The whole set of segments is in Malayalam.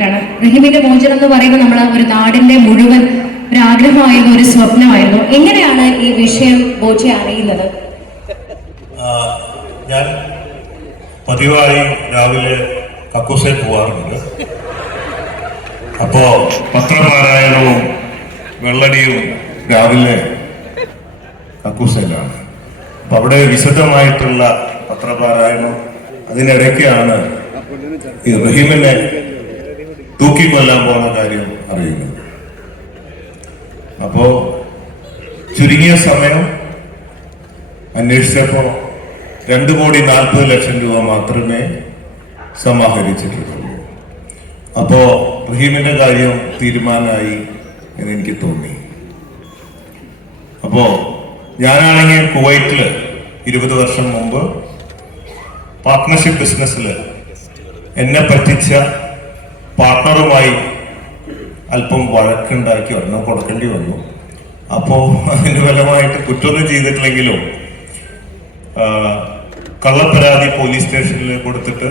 വേണ്ടിയിട്ടാണ് റഹിമിന്റെ മോചനം എന്ന് പറയുമ്പോൾ നമ്മൾ ഒരു നാടിന്റെ മുഴുവൻ ഒരു ആഗ്രഹമായിരുന്നു ഒരു സ്വപ്നമായിരുന്നു. എങ്ങനെയാണ് ഈ വിഷയം ബോജെ അറിയുന്നത്? ഞാൻ പതിവായി രാവിലെ കക്കൂസേ പോവാറുണ്ട്. അപ്പോ പത്രപാരായണവും വെള്ളടിയും രാവിലെ കക്കൂസേലാണ്. അപ്പൊ അവിടെ വിശദമായിട്ടുള്ള പത്രപാരായണം അതിനിടയ്ക്കാണ് ഈ റഹീമിനെ തൂക്കിക്കൊല്ലാൻ പോണ കാര്യം അറിയുന്നത് അപ്പോ ചുരുങ്ങിയ സമയം അന്വേഷിച്ചപ്പോ രണ്ട് കോടി നാൽപ്പത് ലക്ഷം രൂപ മാത്രമേ സമാഹരിച്ചിട്ടുള്ളൂ. അപ്പോ റഹീമിന്റെ കാര്യം തീരുമാനമായി എന്ന് എനിക്ക് തോന്നി. അപ്പോ ഞാനാണെങ്കിൽ കുവൈറ്റിൽ ഇരുപത് വർഷം മുമ്പ് പാർട്ട്ണർഷിപ്പ് ബിസിനസ്സിൽ എന്നെ പറ്റിച്ച പാർട്ട്ണറുമായി അല്പം വഴക്കുണ്ടാക്കി ഒരെണ്ണം കൊടുക്കേണ്ടി വന്നു. അപ്പോ അതിന്റെ ഫലമായിട്ട് കുറ്റമൊന്നും ചെയ്തിട്ടില്ലെങ്കിലും കള്ളപ്പരാതി പോലീസ് സ്റ്റേഷനിൽ കൊടുത്തിട്ട്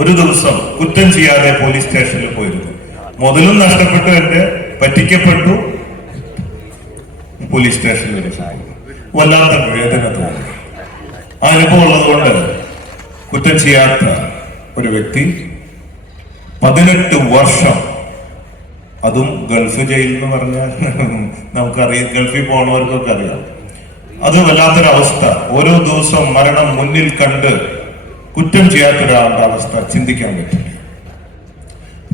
ഒരു ദിവസം കുറ്റം ചെയ്യാതെ പോലീസ് സ്റ്റേഷനിൽ പോയിരുന്നു. മുതലും നഷ്ടപ്പെട്ടു എന്റെ പറ്റിക്കപ്പെട്ടു. പോലീസ് സ്റ്റേഷനിൽ വല്ലാത്ത വേദന തോന്നി. അനുഭവം ഉള്ളതുകൊണ്ട് കുറ്റം ചെയ്യാത്ത ഒരു വ്യക്തി പതിനെട്ട് വർഷം. അതും ഗൾഫ് ജയിൽ എന്ന് പറഞ്ഞാൽ നമുക്കറിയാം ഗൾഫിൽ പോണവർക്കൊക്കെ അറിയാം. അത് വല്ലാത്തൊരവസ്ഥ. ഓരോ ദിവസവും മരണം മുന്നിൽ കണ്ട് കുറ്റം ചെയ്യാത്തൊരാളുടെ അവസ്ഥ ചിന്തിക്കാൻ പറ്റില്ല.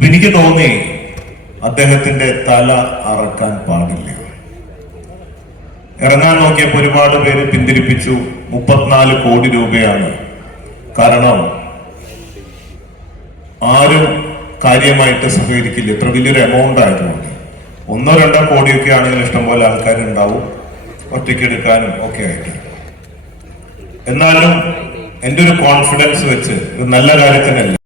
എനിക്ക് തോന്നി അദ്ദേഹത്തിന്റെ തല അറക്കാൻ പാടില്ല. ഇറങ്ങാൻ നോക്കിയപ്പോൾ ഒരുപാട് പേര് പിന്തിരിപ്പിച്ചു. മുപ്പത്തിനാല് കോടി രൂപയാണ്. കാരണം ആരും കാര്യമായിട്ട് സഹകരിക്കില്ല. ഇത്ര വലിയൊരു എമൗണ്ട് ആയിരുന്നു. ഒന്നോ രണ്ടോ കോടിയൊക്കെ ആണെങ്കിൽ ഇഷ്ടംപോലെ ആൾക്കാരുണ്ടാവും. ഒറ്റയ്ക്ക് എടുക്കാനും ഒക്കെ ആയിട്ട്. എന്നാലും എന്റെ ഒരു കോൺഫിഡൻസ് വെച്ച് ഒരു നല്ല കാര്യത്തിനല്ല